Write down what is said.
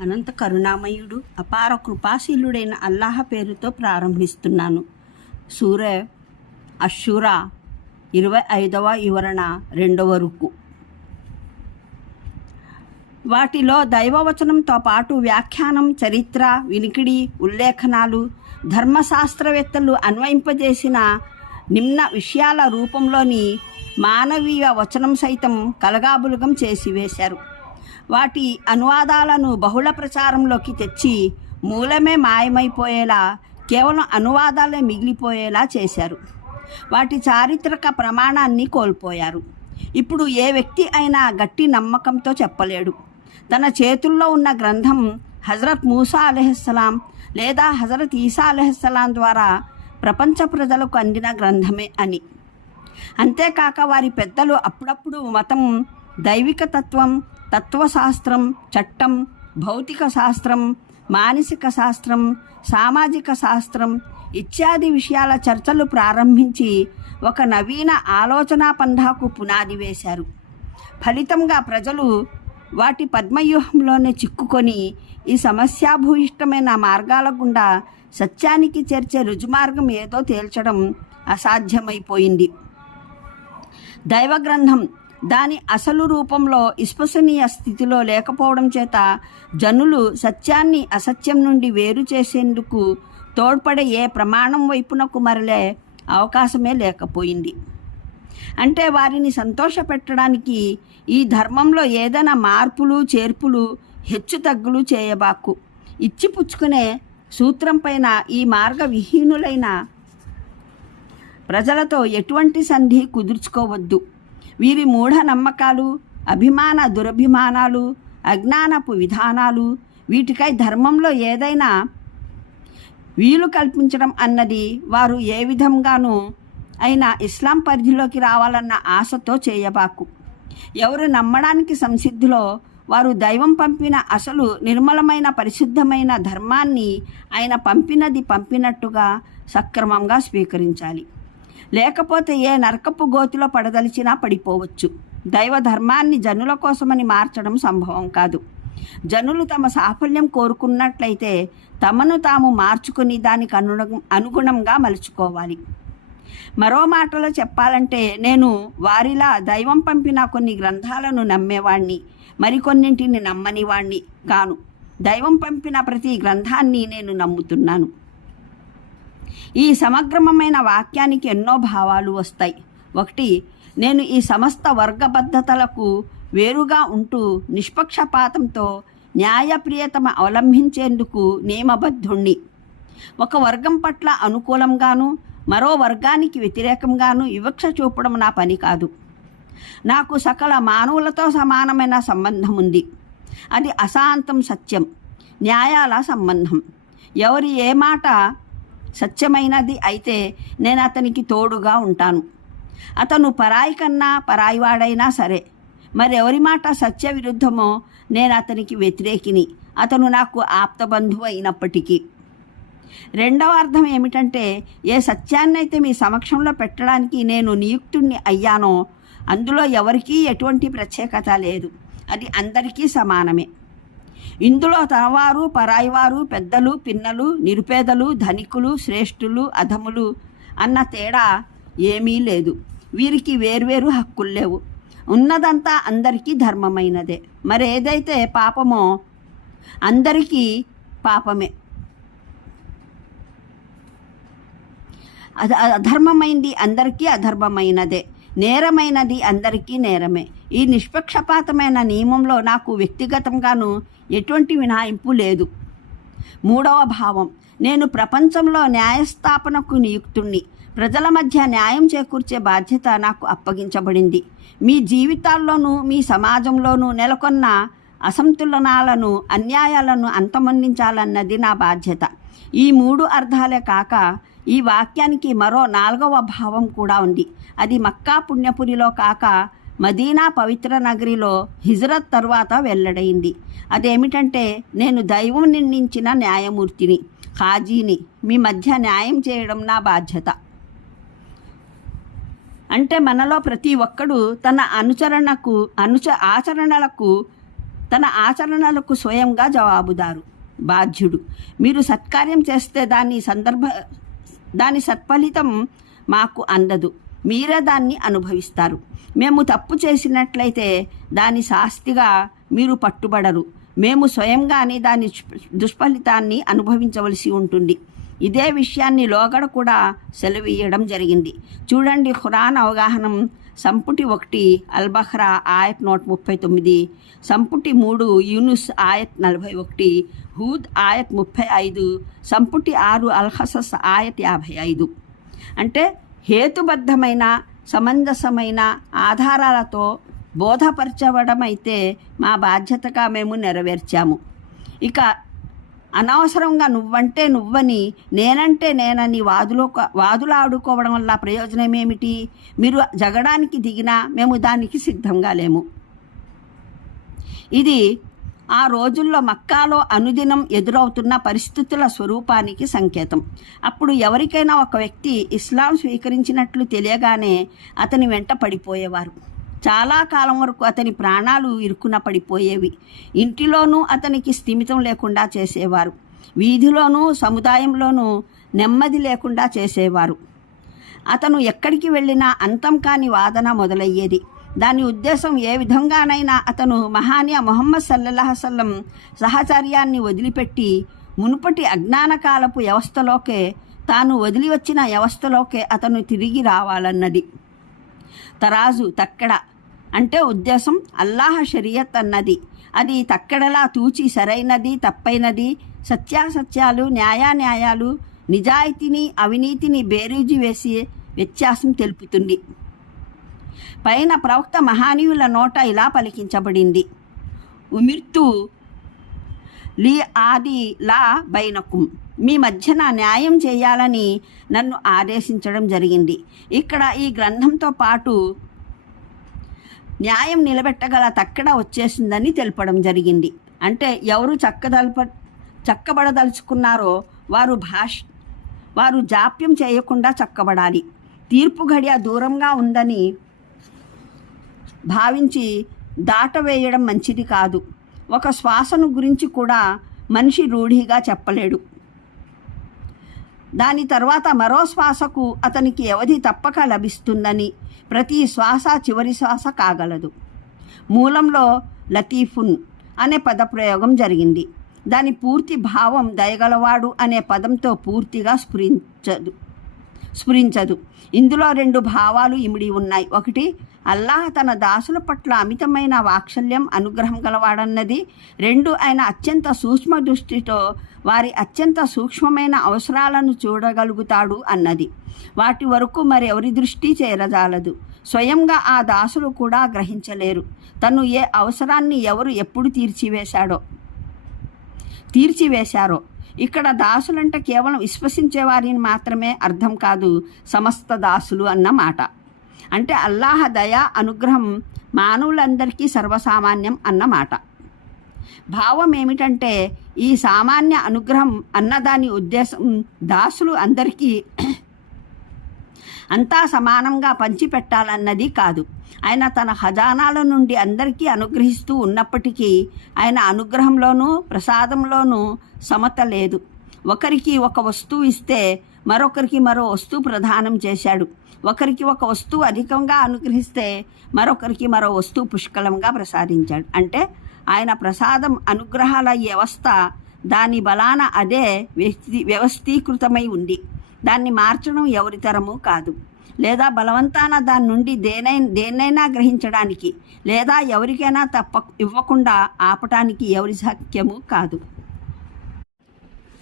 అనంత కరుణామయుడు అపార కృపాశీలుడైన అల్లాహ పేరుతో ప్రారంభిస్తున్నాను. సూర్య అషురా ఇరవై ఐదవ వివరణ రెండవ రుకు. వాటిలో దైవవచనంతో పాటు వ్యాఖ్యానం చరిత్ర వినికిడి ఉల్లేఖనాలు ధర్మశాస్త్రవేత్తలు అన్వయింపజేసిన నిమ్న విషయాల రూపంలోని మానవీయ వచనం సైతం కలగాబులగం చేసివేశారు. వాటి అనువాదాలను బహుళ ప్రచారంలోకి తెచ్చి మూలమే మాయమైపోయేలా కేవలం అనువాదాలే మిగిలిపోయేలా చేశారు. వాటి చారిత్రక ప్రమాణాన్ని కోల్పోయారు. ఇప్పుడు ఏ వ్యక్తి అయినా గట్టి నమ్మకంతో చెప్పలేడు. తన చేతుల్లో ఉన్న గ్రంథం హజరత్ మూసా అలెహస్సలాం లేదా హజరత్ ఈసా అలెహస్సలాం ద్వారా ప్రపంచ ప్రజలకు అందిన గ్రంథమే అని. అంతేకాక వారి పెద్దలు అప్పుడప్పుడు మతం దైవిక తత్వం తత్వశాస్త్రం చట్టం భౌతిక శాస్త్రం మానసిక శాస్త్రం సామాజిక శాస్త్రం ఇత్యాది విషయాల చర్చలు ప్రారంభించి ఒక నవీన ఆలోచనా పంధాకు పునాది వేశారు. ఫలితంగా ప్రజలు వాటి పద్మవ్యూహంలోనే చిక్కుకొని ఈ సమస్యాభూయిష్టమైన మార్గాల గుండా సత్యానికి చేర్చే రుజుమార్గం ఏదో తేల్చడం అసాధ్యమైపోయింది. దైవగ్రంథం దాని అసలు రూపంలో విశ్వసనీయ స్థితిలో లేకపోవడం చేత జనులు సత్యాన్ని అసత్యం నుండి వేరు చేసేందుకు తోడ్పడే ఏ ప్రమాణం వైపునకు మరలే అవకాశమే లేకపోయింది. అంటే వారిని సంతోషపెట్టడానికి ఈ ధర్మంలో ఏదైనా మార్పులు చేర్పులు హెచ్చు తగ్గులు చేయబాకు. ఇచ్చిపుచ్చుకునే సూత్రం పైన ఈ మార్గ విహీనులైన ప్రజలతో ఎటువంటి సంధి కుదుర్చుకోవద్దు. వీరి మూఢ నమ్మకాలు అభిమాన దురభిమానాలు అజ్ఞానపు విధానాలు వీటికై ధర్మంలో ఏదైనా వీలు కల్పించడం అన్నది వారు ఏ విధంగానూ అయినా ఇస్లాం పరిధిలోకి రావాలన్న ఆశతో చేయబాకు. ఎవరు నమ్మడానికి సంసిద్ధిలో వారు దైవం పంపిన అసలు నిర్మలమైన పరిశుద్ధమైన ధర్మాన్ని ఆయన పంపినది పంపినట్టుగా సక్రమంగా స్వీకరించాలి. లేకపోతే ఏ నరకపు గోతిలో పడదలిచినా పడిపోవచ్చు. దైవ ధర్మాన్ని జనుల కోసమని మార్చడం సంభవం కాదు. జనులు తమ సాఫల్యం కోరుకున్నట్లయితే తమను తాము మార్చుకుని దానికి అనుగుణ అనుగుణంగా మలుచుకోవాలి. మరో మాటలో చెప్పాలంటే నేను వారిలా దైవం పంపిన కొన్ని గ్రంథాలను నమ్మేవాణ్ణి మరికొన్నింటిని నమ్మని వాణ్ణి గాను దైవం పంపిన ప్రతి గ్రంథాన్ని నేను నమ్ముతున్నాను. ఈ సమగ్రమైన వాక్యానికి ఎన్నో భావాలు వస్తాయి. ఒకటి నేను ఈ సమస్త వర్గబద్ధతలకు వేరుగా ఉంటూ నిష్పక్షపాతంతో న్యాయప్రియతమ అవలంబించేందుకు నియమబద్ధుణ్ణి. ఒక వర్గం పట్ల అనుకూలంగాను మరో వర్గానికి వ్యతిరేకంగాను వివక్ష చూపడం నా పని కాదు. నాకు సకల మానవులతో సమానమైన సంబంధం ఉంది అది అశాంతం సత్యం న్యాయాల సంబంధం. ఎవరి ఏ మాట సత్యమైనది అయితే నేను అతనికి తోడుగా ఉంటాను. అతను పరాయి కన్నా పరాయివాడైనా సరే మరి ఎవరి మాట సత్య విరుద్ధమో నేను అతనికి వ్యతిరేకిని. అతను నాకు ఆప్తబంధువు అయినప్పటికీ. రెండవ అర్థం ఏమిటంటే ఏ సత్యాన్నైతే మీ సమక్షంలో పెట్టడానికి నేను నియుక్తుణ్ణి అయ్యానో అందులో ఎవరికీ ఎటువంటి ప్రత్యేకత లేదు. అది అందరికీ సమానమే. ఇందులో తనవారు పరాయివారు పెద్దలు పిన్నలు నిరుపేదలు ధనికులు శ్రేష్ఠులు అధములు అన్న తేడా ఏమీ లేదు. వీరికి వేర్వేరు హక్కులు లేవు. ఉన్నదంతా అందరికీ ధర్మమైనదే. మరి ఏదైతే పాపమో అందరికీ పాపమే. అధ- అధర్మమైంది అందరికీ అధర్మమైనదే. నేరమైనది అందరికీ నేరమే. ఈ నిష్పక్షపాతమైన నియమంలో నాకు వ్యక్తిగతంగాను ఎటువంటి మినహాయింపు లేదు. మూడవ భావం నేను ప్రపంచంలో న్యాయస్థాపనకు నియుక్తుణ్ణి. ప్రజల మధ్య న్యాయం చేకూర్చే బాధ్యత నాకు అప్పగించబడింది. మీ జీవితాల్లోనూ మీ సమాజంలోనూ నెలకొన్న అసంతులనాలను అన్యాయాలను అంతమొందించాలన్నది నా బాధ్యత. ఈ మూడు అర్థాలే కాక ఈ వాక్యానికి మరో నాలుగవ భావం కూడా ఉంది. అది మక్కా పుణ్యపురిలో కాక మదీనా పవిత్ర నగరిలో హిజరత్ తర్వాత వెల్లడైంది. అదేమిటంటే నేను దైవం నిర్ణయించిన న్యాయమూర్తిని ఖాజీని మీ మధ్య న్యాయం చేయడం నా బాధ్యత. అంటే మనలో ప్రతి ఒక్కడు తన అనుచరణకు అనుచ ఆచరణలకు తన ఆచరణలకు స్వయంగా జవాబుదారు బాధ్యుడు. మీరు సత్కార్యం చేస్తే దాని సందర్భ దాని సత్ఫలితం మాకు అందదు. మీరే దాన్ని అనుభవిస్తారు. మేము తప్పు చేసినట్లయితే దాని శాస్తిగా మీరు పట్టుబడరు. మేము స్వయంగానే దాని దుష్ఫలితాన్ని అనుభవించవలసి ఉంటుంది. ఇదే విషయాన్ని లోగడ కూడా సెలవీయడం జరిగింది. చూడండి ఖురాన్ అవగాహనం. సంపుటి ఒకటి అల్బహ్రా ఆయత్ నూట ముప్పై తొమ్మిది సంపుటి మూడు యూనుస్ ఆయత్ నలభై ఒకటి హూద్ ఆయత్ ముప్పై ఐదు సంపుటి ఆరు అల్హసస్ ఆయత్ యాభై ఐదు. అంటే హేతుబద్ధమైన సమంజసమైన ఆధారాలతో బోధపరచబడమైతే మా బాధ్యతగా మేము నెరవేర్చాము. ఇక అనవసరంగా నువ్వంటే నువ్వని నేనంటే నేనని వాదులో వాదులాడుకోవడం వల్ల ప్రయోజనం ఏమిటి? మీరు జగడానికి దిగినా మేము దానికి సిద్ధంగా లేము. ఇది ఆ రోజుల్లో మక్కాలో అనుదినం ఎదురవుతున్న పరిస్థితుల స్వరూపానికి సంకేతం. అప్పుడు ఎవరికైనా ఒక వ్యక్తి ఇస్లాం స్వీకరించినట్లు తెలియగానే అతని వెంట పడిపోయేవారు. చాలా కాలం వరకు అతని ప్రాణాలు ఇరుకున పడిపోయేవి. ఇంటిలోనూ అతనికి స్థిమితం లేకుండా చేసేవారు. వీధిలోనూ సముదాయంలోనూ నెమ్మది లేకుండా చేసేవారు. అతను ఎక్కడికి వెళ్ళినా అంతం కాని వాదన మొదలయ్యేది. దాని ఉద్దేశం ఏ విధంగానైనా అతను మహానియా మొహమ్మద్ సల్లహసల్లం సహచర్యాన్ని వదిలిపెట్టి మునుపటి అజ్ఞానకాలపు వ్యవస్థలోకే తాను వదిలి వచ్చిన వ్యవస్థలోకే అతను తిరిగి రావాలన్నది. తరాజు తక్కడ అంటే ఉద్దేశం అల్లాహ షరియత్ అన్నది. అది తక్కడలా తూచి సరైనది తప్పైనది సత్యాసత్యాలు న్యాయాన్యాయాలు నిజాయితీని అవినీతిని బేరీజు వేసి వ్యత్యాసం తెలుపుతుంది. పైన ప్రవక్త మహానీయుల నోట ఇలా పలికించబడింది. ఉమిర్తు లీ ఆది లా బైనకుం. మీ మధ్యన న్యాయం చేయాలని నన్ను ఆదేశించడం జరిగింది. ఇక్కడ ఈ గ్రంథంతో పాటు న్యాయం నిలబెట్టగల తక్కడ వచ్చేసిందని తెలపడం జరిగింది. అంటే ఎవరు చక్కదలప చక్కబడదలుచుకున్నారో వారు భాష వారు జాప్యం చేయకుండా చక్కబడాలి. తీర్పు గడియ దూరంగా ఉందని భావించి దాటవేయడం మంచిది కాదు. ఒక శ్వాసను గురించి కూడా మనిషి రూఢిగా చెప్పలేడు. దాని తర్వాత మరో శ్వాసకు అతనికి వ్యవధి తప్పక లభిస్తుందని ప్రతి శ్వాస చివరి శ్వాస కాగలదు. మూలంలో లతీఫున్ అనే పదప్రయోగం జరిగింది. దాని పూర్తి భావం దయగలవాడు అనే పదంతో పూర్తిగా స్ఫురించదు. స్ఫురించదు. ఇందులో రెండు భావాలు ఇమిడి ఉన్నాయి. ఒకటి అల్లాహ్ తన దాసుల పట్ల అమితమైన వాత్సల్యం అనుగ్రహం గలవాడన్నది. రెండు ఆయన అత్యంత సూక్ష్మ దృష్టితో వారి అత్యంత సూక్ష్మమైన అవసరాలను చూడగలుగుతాడు అన్నది. వాటి వరకు మరి ఎవరి దృష్టి చేరజాలదు. స్వయంగా ఆ దాసులు కూడా గ్రహించలేరు. తను ఏ అవసరాన్ని ఎవరు ఎప్పుడు తీర్చివేశాడో తీర్చివేశారో. ఇక్కడ దాసులంటే కేవలం విశ్వసించే వారిని మాత్రమే అర్థం కాదు సమస్త దాసులు అన్న మాట అంటే అల్లాహ దయ అనుగ్రహం మానవులందరికీ సర్వసామాన్యం అన్నమాట. భావం ఏమిటంటే ఈ సామాన్య అనుగ్రహం అన్నదాని ఉద్దేశం దాసులు అందరికీ అంతా సమానంగా పంచిపెట్టాలన్నది కాదు. ఆయన తన ఖజానాల నుండి అందరికీ అనుగ్రహిస్తూ ఉన్నప్పటికీ ఆయన అనుగ్రహంలోనూ ప్రసాదంలోనూ సమత లేదు. ఒకరికి ఒక వస్తువు ఇస్తే మరొకరికి మరో వస్తువు ప్రదానం చేశాడు. ఒకరికి ఒక వస్తువు అధికంగా అనుగ్రహిస్తే మరొకరికి మరో వస్తువు పుష్కలంగా ప్రసాదించాడు. అంటే ఆయన ప్రసాదం అనుగ్రహాల వ్యవస్థ దాని బలాన అదే వ్యక్తి వ్యవస్థీకృతమై ఉంది. దాన్ని మార్చడం ఎవరి తరము కాదు. లేదా బలవంతాన దాని నుండి దేనై దేన్నైనా గ్రహించడానికి లేదా ఎవరికైనా తప్ప ఇవ్వకుండా ఆపటానికి ఎవరి సఖ్యము కాదు.